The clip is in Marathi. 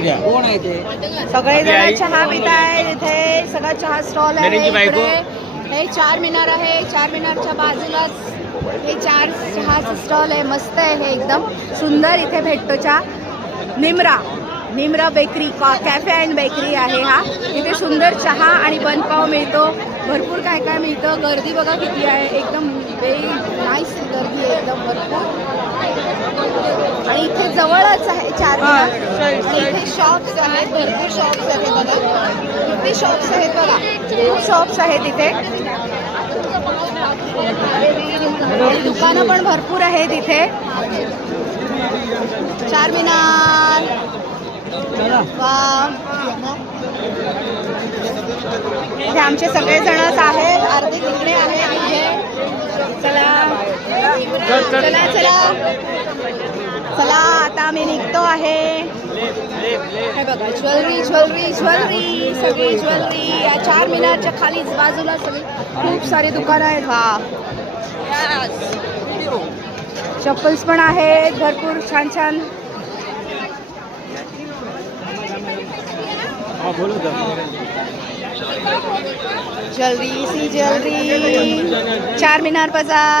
कोण आहे ते? सगळे जण चहा पिताय इथे. सगळा चहा स्टॉल आहे इकडे. हे चार मिनार आहे. चार मिनारच्या बाजूलाच हे चार चहाचं स्टॉल आहे. मस्त आहे हे, एकदम सुंदर इथे भेटतो चहा. Nimra bakery cafe and bakery आहे हा. इथे सुंदर चहा आणि बनपाव मिळतो. भरपूर काय काय मिळतं. गर्दी बघा किती आहे, एकदम व्हेरी नाईस गर्दी आहे एकदम भरपूर. आणि इथे जवळच आहे चार मिनार. आणि इथे शॉप्स आहेत, भरपूर शॉप्स आहेत बघा. किती शॉप्स आहेत बघा, खूप शॉप्स आहेत इथे. दुकानं पण भरपूर आहेत इथे. चार मिनार इथे आमचे सगळेजणच आहेत. अर्धे तिकडे आहेत इथे. चला चला चला चला आता आम्ही निघतो आहे. हे बघा ज्वेलरी ज्वेलरी ज्वेलरी सगळी ज्वेलरी या चार मिनारच्या खालीच बाजूला सगळी खूप सारी दुकानं आहेत. वा, चप्पल्स पण आहेत भरपूर छान छान. ज्वेलरी सी ज्वेलरी चार मिनार बाजार.